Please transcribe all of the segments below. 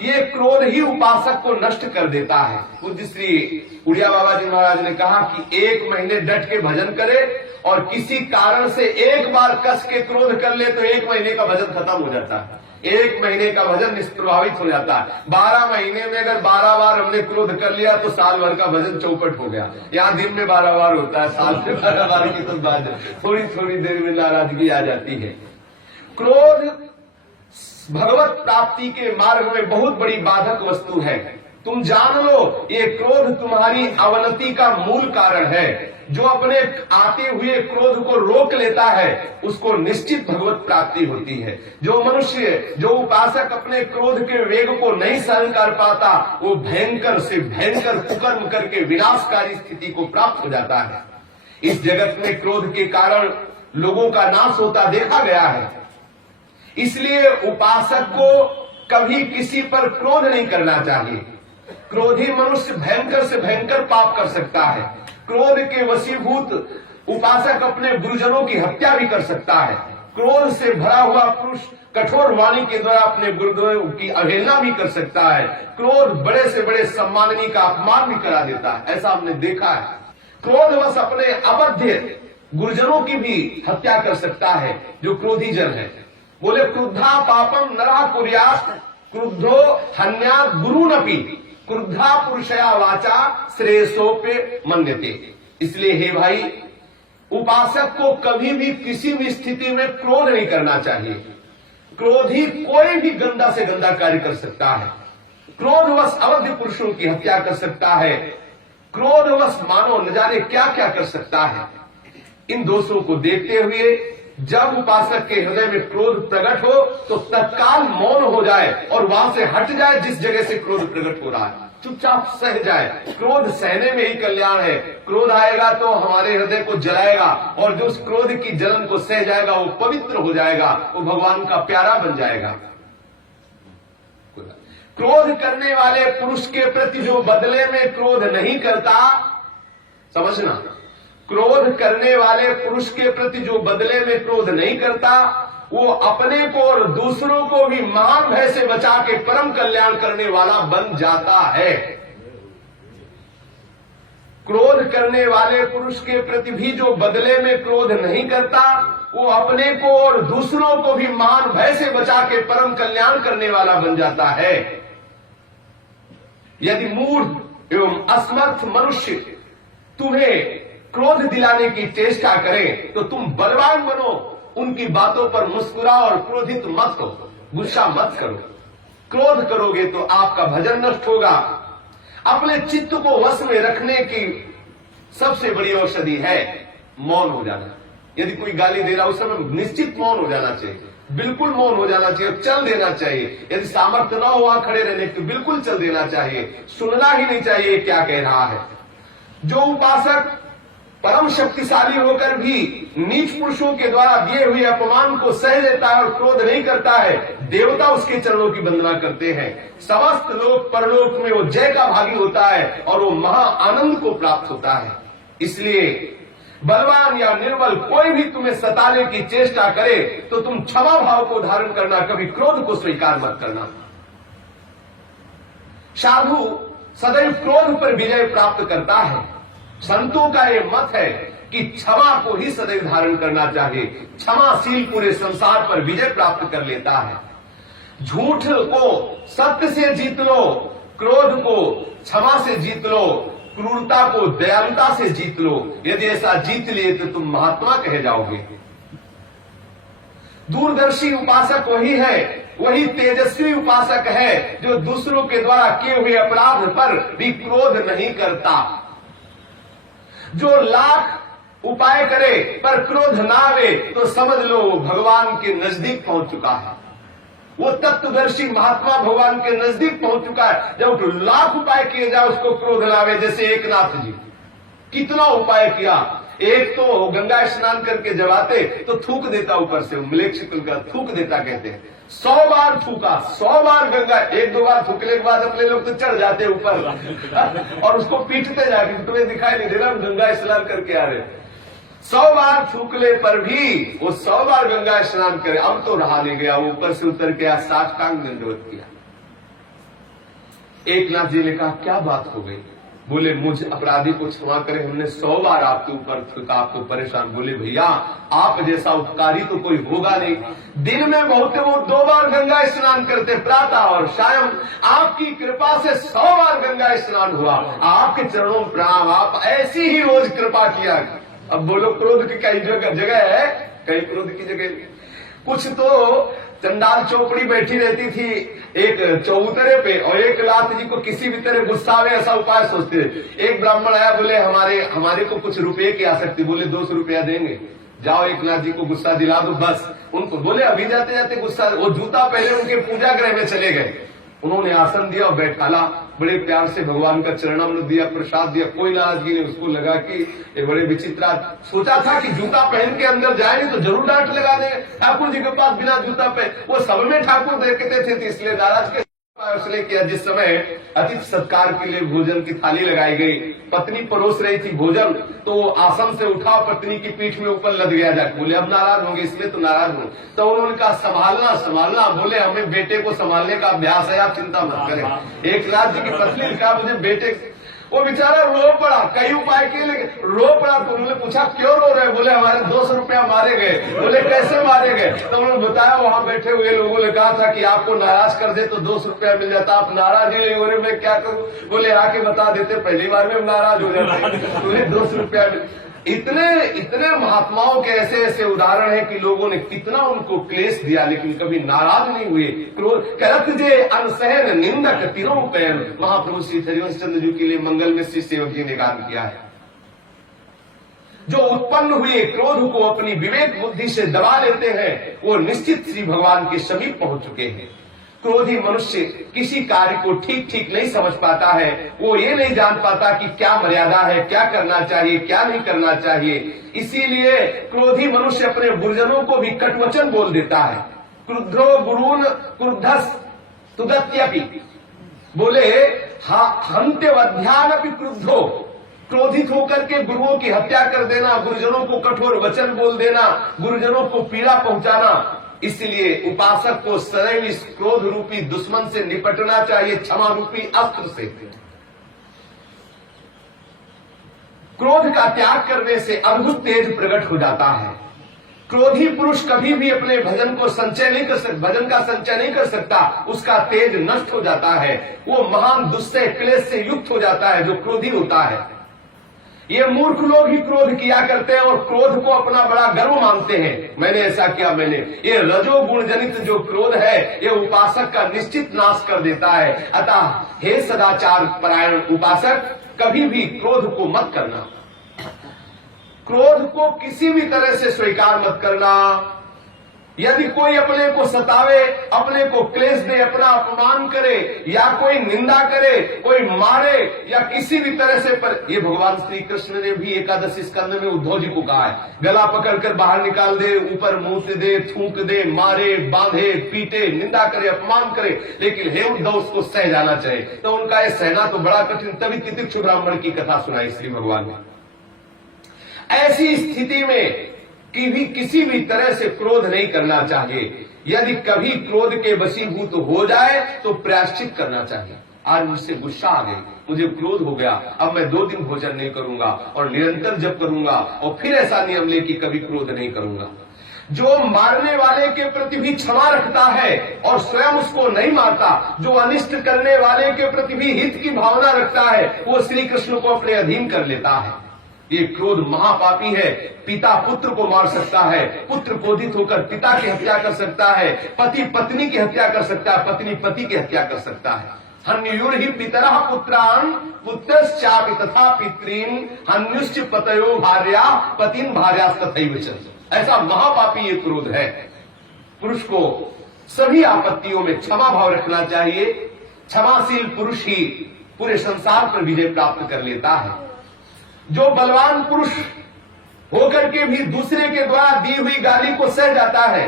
ये क्रोध ही उपासक को नष्ट कर देता है। पूज्य श्री उड़िया बाबा जी महाराज ने कहा कि 1 महीने डट के भजन करे और किसी कारण से एक बार कस के क्रोध कर ले तो 1 महीने का भजन खत्म हो जाता है, 1 महीने का भजन निष्प्रभावित हो जाता है। 12 महीने में अगर 12 बार हमने क्रोध कर लिया तो साल भर का भजन चौपट हो गया। यहाँ दिन में 12 बार होता है, साल में 12 बार की तो बात थोड़ी थोड़ी देर में नाराजगी आ जाती है। क्रोध भगवत प्राप्ति के मार्ग में बहुत बड़ी बाधक वस्तु है। तुम जान लो, ये क्रोध तुम्हारी अवनति का मूल कारण है। जो अपने आते हुए क्रोध को रोक लेता है उसको निश्चित भगवत प्राप्ति होती है। जो मनुष्य, जो उपासक अपने क्रोध के वेग को नहीं सहन कर पाता, वो भयंकर से भयंकर कुकर्म करके विनाशकारी स्थिति को प्राप्त हो जाता है। इस जगत में क्रोध के कारण लोगों का नाश होता देखा गया है। इसलिए उपासक को कभी किसी पर क्रोध नहीं करना चाहिए। क्रोधी मनुष्य भयंकर से भयंकर पाप कर सकता है। क्रोध के वशीभूत उपासक अपने गुरुजनों की हत्या भी कर सकता है। क्रोध से भरा हुआ पुरुष कठोर वाणी के द्वारा अपने गुरुदेव की अवहेलना भी कर सकता है। क्रोध बड़े से बड़े सम्माननीय का अपमान भी करा देता है, ऐसा हमने देखा है। क्रोधवश अपने अबध्य गुरुजनों की भी हत्या कर सकता है जो क्रोधी जन है। बोले क्रुद्धा पापम नरा कुर्यात् क्रुद्धो हन्यात् गुरुनपि क्रुद्धा पुरुषया वाचा श्रेयसोपे मन्यते। इसलिए हे भाई, उपासक को कभी भी किसी भी स्थिति में क्रोध नहीं करना चाहिए। क्रोधी कोई भी गंदा से गंदा कार्य कर सकता है। क्रोधवश अवध्य पुरुषों की हत्या कर सकता है। क्रोधवश मानो न जाने क्या क्या कर सकता है। इन दोषों को देखते हुए जब उपासक के हृदय में क्रोध प्रकट हो तो तत्काल मौन हो जाए और वहां से हट जाए। जिस जगह से क्रोध प्रकट हो रहा है चुपचाप सह जाए। क्रोध सहने में ही कल्याण है। क्रोध आएगा तो हमारे हृदय को जलाएगा और जो उस क्रोध की जलन को सह जाएगा वो पवित्र हो जाएगा, वो भगवान का प्यारा बन जाएगा। क्रोध करने वाले पुरुष के प्रति जो बदले में क्रोध नहीं करता, समझना, क्रोध करने वाले पुरुष के प्रति जो बदले में क्रोध नहीं करता, वो अपने को और दूसरों को भी महान भय से बचा के परम कल्याण करने वाला बन जाता है। क्रोध करने वाले पुरुष के प्रति भी जो बदले में क्रोध नहीं करता, वो अपने को और दूसरों को भी महान भय से बचा के परम कल्याण करने वाला बन जाता है। यदि मूर्ख एवं असमर्थ मनुष्य तुम्हें क्रोध दिलाने की चेष्टा करें तो तुम बलवान बनो, उनकी बातों पर मुस्कुराओ और क्रोधित मत हो, गुस्सा मत करो। क्रोध करोगे तो आपका भजन नष्ट होगा। अपने चित्त को वश में रखने की सबसे बड़ी औषधि है मौन हो जाना। यदि कोई गाली दे रहा उस समय निश्चित मौन हो जाना चाहिए, बिल्कुल मौन हो जाना चाहिए, चल देना चाहिए। यदि सामर्थ्य न हो वहां खड़े रहने तो बिल्कुल चल देना चाहिए, सुनना ही नहीं चाहिए क्या कह रहा है। जो उपासक परम शक्तिशाली होकर भी नीच पुरुषों के द्वारा दिए हुए अपमान को सह लेता है और क्रोध नहीं करता है, देवता उसके चरणों की वंदना करते हैं। समस्त लोक परलोक में वो जय का भागी होता है और वो महा आनंद को प्राप्त होता है। इसलिए बलवान या निर्बल कोई भी तुम्हें सताने की चेष्टा करे तो तुम क्षमा भाव को धारण करना, कभी क्रोध को स्वीकार मत करना। साधु सदैव क्रोध पर विजय प्राप्त करता है। संतों का ये मत है कि क्षमा को ही सदैव धारण करना चाहिए। क्षमाशील पूरे संसार पर विजय प्राप्त कर लेता है। झूठ को सत्य से जीत लो, क्रोध को क्षमा से जीत लो, क्रूरता को दयालुता से जीत लो। यदि ऐसा जीत लिए तो तुम महात्मा कहे जाओगे। दूरदर्शी उपासक वही है, वही तेजस्वी उपासक है जो दूसरों के द्वारा किए हुए अपराध पर भी क्रोध नहीं करता। जो लाख उपाय करे पर क्रोध ना आवे तो समझ लो वो भगवान के नजदीक पहुंच चुका है। वो तत्वदर्शी महात्मा भगवान के नजदीक पहुंच चुका है। जब लाख उपाय किए जाए उसको क्रोध लावे, जैसे एकनाथ जी कितना उपाय किया। एक तो गंगा स्नान करके जब आते तो थूक देता ऊपर से, मलेच्छ का थूक देता कहते हैं। 100 बार थूका, 100 बार गंगा, 1-2 बार थूकने के बाद अपने लोग तो चढ़ जाते ऊपर और उसको पीटते जाके, तुम्हें दिखाई नहीं दे रहा गंगा स्नान करके आ रहे। 100 बार थूकले पर भी वो 100 बार गंगा स्नान करे, अब तो रहा नहीं गया, वो ऊपर से उतर के साष्टांग दंडवत किया। एकनाथ जी ने कहा क्या बात हो गई? बोले मुझ अपराधी को क्षमा करें, हमने 100 बार आपके ऊपर आपको परेशान। बोले भैया आप जैसा उपकारी तो कोई होगा नहीं। दिन में बहुत वो 2 बार गंगा स्नान करते, प्रातः और शाम। आपकी कृपा से 100 बार गंगा स्नान हुआ। आपके चरणों में प्रणाम, आप ऐसी ही रोज कृपा किया। अब बोलो क्रोध की कई जगह है, कई क्रोध की जगह। कुछ तो चंडाल चौपड़ी बैठी रहती थी एक चौतरे पे, और एक लात जी को किसी भी तरह गुस्सा आवे ऐसा उपाय सोचते। एक ब्राह्मण आया, बोले हमारे को कुछ रुपए की आसक्ति। बोले 200 रुपया देंगे, जाओ एक लात जी को गुस्सा दिला दो बस उनको। बोले अभी जाते जाते गुस्सा, वो जूता पहले उनके पूजा गृह में चले गए। उन्होंने आसन दिया और बैठाला, बड़े प्यार से भगवान का चरणामृत दिया, प्रसाद दिया। कोई नाराजगी नहीं। उसको लगा कि ये बड़े विचित्र, सोचा था कि जूता पहन के अंदर जाए नहीं तो जरूर डांट लगा देंगे। ठाकुर जी के पास बिना जूता पे, वो सब में ठाकुर देखते थे, इसलिए नाराज के उसने किया। जिस समय अतिथि सत्कार के लिए भोजन की थाली लगाई गई, पत्नी परोस रही थी भोजन, तो वो आसन से उठा, पत्नी की पीठ में ऊपर लद गया जाके। बोले अब नाराज होंगे, इसमें तो नाराज हूं। तो उन्होंने कहा संभालना संभालना। बोले हमें बेटे को संभालने का अभ्यास है, आप चिंता मत करें। एक नाथ जी की पत्नी ने कहा मुझे बेटे, वो बेचारा रो पड़ा, कई उपाय किए लेकिन रो पड़ा। तो उन्होंने पूछा क्यों रो रहे? बोले हमारे 200 रुपया मारे गए। बोले कैसे मारे गए? तो उन्होंने बताया वहां बैठे हुए लोगों ने कहा था कि आपको नाराज कर दे तो 200 रुपया मिल जाता, आप नाराज ही नहीं हो रहे, मैं क्या करूं? बोले आके बता देते, पहली बार में नाराज हो जाते। उन्हें 200 रुपया इतने महात्माओं के ऐसे ऐसे उदाहरण है कि लोगों ने कितना उनको क्लेश दिया लेकिन कभी नाराज नहीं हुए। क्रोध करत जे अनसहन निंदक तिरों पैन। महाप्रभु श्री हरिवंश चंद्र जी के लिए मंगल में श्री सेवक जी ने गान किया है। जो उत्पन्न हुए क्रोध को अपनी विवेक बुद्धि से दबा लेते हैं वो निश्चित श्री भगवान के समीप पहुंच चुके हैं। क्रोधी मनुष्य किसी कार्य को ठीक ठीक नहीं समझ पाता है, वो ये नहीं जान पाता कि क्या मर्यादा है, क्या करना चाहिए, क्या नहीं करना चाहिए। इसीलिए क्रोधी मनुष्य अपने गुरुजनों को भी कटवचन बोल देता है। क्रुद्धो गुरून क्रुद्धस तुदत्यपि। बोले हंत्यवध्यानपि क्रुद्धो। क्रोधित होकर के गुरुओं की हत्या कर देना, गुरुजनों को कठोर वचन बोल देना, गुरुजनों को पीड़ा पहुंचाना। इसलिए उपासक को सदैव इस क्रोध रूपी दुश्मन से निपटना चाहिए, क्षमा रूपी अस्त्र से। क्रोध का त्याग करने से अद्भुत तेज प्रकट हो जाता है। क्रोधी पुरुष कभी भी अपने भजन को संचय नहीं कर सकता, भजन का संचय नहीं कर सकता, उसका तेज नष्ट हो जाता है। वो महान दुस्सह क्लेश से युक्त हो जाता है जो क्रोधी होता है। ये मूर्ख लोग ही क्रोध किया करते हैं और क्रोध को अपना बड़ा गर्व मानते हैं, मैंने ऐसा किया, मैंने। ये रजोगुण जनित जो क्रोध है ये उपासक का निश्चित नाश कर देता है। अतः हे सदाचार परायण उपासक, कभी भी क्रोध को मत करना, क्रोध को किसी भी तरह से स्वीकार मत करना। यदि कोई अपने को सतावे, अपने को क्लेश दे, अपना अपमान करे या कोई निंदा करे, कोई मारे या किसी भी तरह से ये भगवान श्री कृष्ण ने भी एकादशी स्कंद में उद्धव जी को कहा है, गला पकड़कर बाहर निकाल दे, ऊपर मूत दे, थूक दे, मारे, बांधे, पीटे, निंदा करे, अपमान करे, लेकिन हे उद्धव उसको सह जाना चाहिए। तो उनका ये सहना तो बड़ा कठिन, तभी तितिक्षु ब्राह्मण की कथा सुनाई श्री भगवान ने। ऐसी स्थिति में किसी भी तरह से क्रोध नहीं करना चाहिए। यदि कभी क्रोध के वशीभूत हो जाए तो प्रायश्चित करना चाहिए। आज मुझसे गुस्सा आ गई, मुझे क्रोध हो गया, अब मैं 2 दिन भोजन नहीं करूंगा और निरंतर जप करूंगा और फिर ऐसा नियम ले कि कभी क्रोध नहीं करूंगा। जो मारने वाले के प्रति भी क्षमा रखता है और स्वयं उसको नहीं मारता, जो अनिष्ट करने वाले के प्रति भी हित की भावना रखता है, वो श्री कृष्ण को अपने अधीन कर लेता है। ये क्रोध महापापी है। पिता पुत्र को मार सकता है, पुत्र क्रोधित होकर पिता की हत्या कर सकता है, पति पत्नी की हत्या कर सकता है, पत्नी पति की हत्या कर सकता है। हन्युर्हि पितरः पुत्रान् पुत्रश्चापि तथा पितॄन् हन्युश्च पतयो भार्या पतिन भार्यास्तथैव च। ऐसा महापापी ये क्रोध है। पुरुष को सभी आपत्तियों में क्षमा भाव रखना चाहिए। क्षमाशील पुरुष ही पूरे संसार पर विजय प्राप्त कर लेता है। जो बलवान पुरुष होकर के भी दूसरे के द्वारा दी हुई गाली को सह जाता है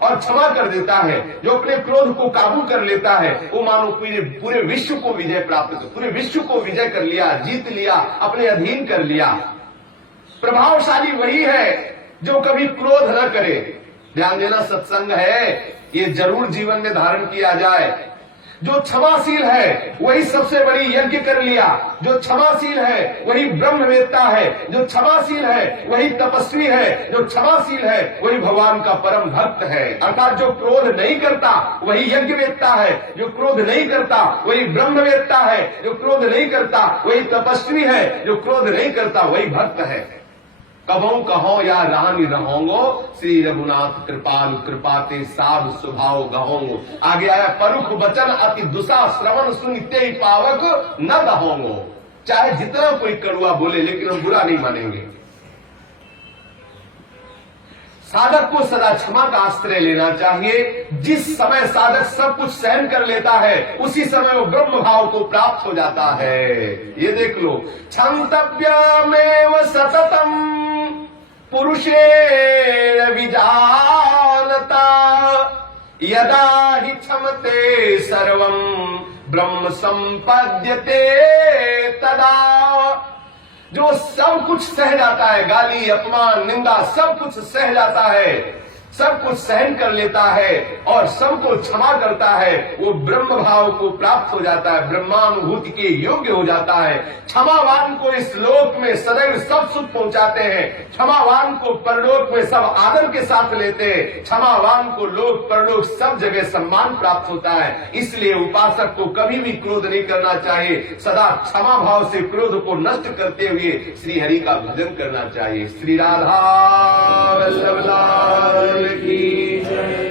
और क्षमा कर देता है, जो अपने क्रोध को काबू कर लेता है, वो मानो पूरे विश्व को विजय प्राप्त कर, पूरे विश्व को विजय कर लिया, जीत लिया, अपने अधीन कर लिया। प्रभावशाली वही है जो कभी क्रोध न करे। ध्यान देना, सत्संग है, ये जरूर जीवन में धारण किया जाए। जो क्षमाशील है वही सबसे बड़ी यज्ञ कर लिया, जो क्षमाशील है वही ब्रह्मवेत्ता है, जो क्षमाशील है वही तपस्वी है, जो क्षमाशील है वही भगवान का परम भक्त है। अर्थात जो क्रोध नहीं करता वही यज्ञवेत्ता है, जो क्रोध नहीं करता वही ब्रह्मवेत्ता है, जो क्रोध नहीं करता वही तपस्वी है, जो क्रोध नहीं करता वही भक्त है। कबहू कहो या रानी रहोंगो, श्री रघुनाथ कृपाल कृपाते साध स्वभाव गहोंगो। आगे आया परुख बचन अति दुसा श्रवण सुनते पावक न दहोंगो। चाहे जितना कोई कड़ुआ बोले लेकिन हम बुरा नहीं मानेंगे। साधक को सदा क्षमा का आश्रय लेना चाहिए। जिस समय साधक सब कुछ सहन कर लेता है उसी समय वो ब्रह्म भाव को प्राप्त हो जाता है। ये देख लो, क्षन्तव्यमेव सततम पुरुषेण विजानता, यदा हि क्षमते सर्वं ब्रह्म संपद्यते तदा। जो सब कुछ सह जाता है, गाली अपमान निंदा सब कुछ सह जाता है, सब कुछ सहन कर लेता है और सबको क्षमा करता है, वो ब्रह्म भाव को प्राप्त हो जाता है, ब्रह्मानुभूति के योग्य हो जाता है। क्षमावान को इस लोक में सदैव सब सुख पहुंचाते हैं, क्षमावान को परलोक में सब आदर के साथ लेते हैं, क्षमावान को लोक परलोक सब जगह सम्मान प्राप्त होता है। इसलिए उपासक को कभी भी क्रोध नहीं करना चाहिए, सदा क्षमा भाव से क्रोध को नष्ट करते हुए श्री हरि का भजन करना चाहिए। श्री राधा वल्लभ लाल की जय।